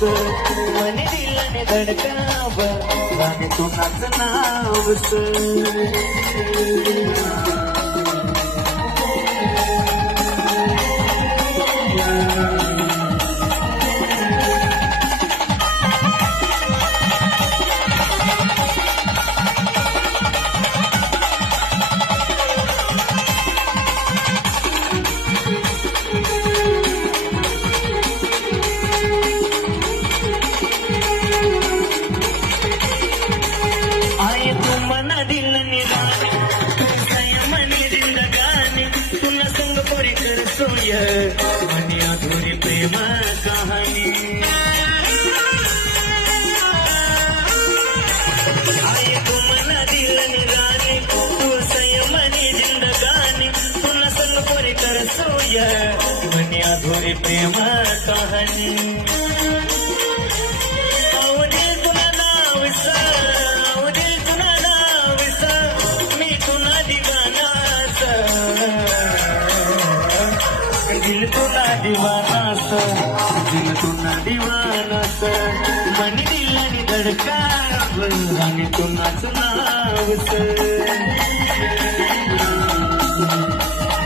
नावस मनी दिलाने धडकाव राणी तुनाच नावस मनी अधूरी प्रेम कहानी आये तू मना दिल निरानी तू संयमनी जिंदगानी तुला संग पोरी कर सोय मनी अधूरी प्रेम कहानी आवडेल तुला नावस आवडेल तुला नावस मी तुला दिवानाच दिल तुला दिवानास दिल तुला दिवानास मनी दिलानी धडकाव राणी तुनाच नावस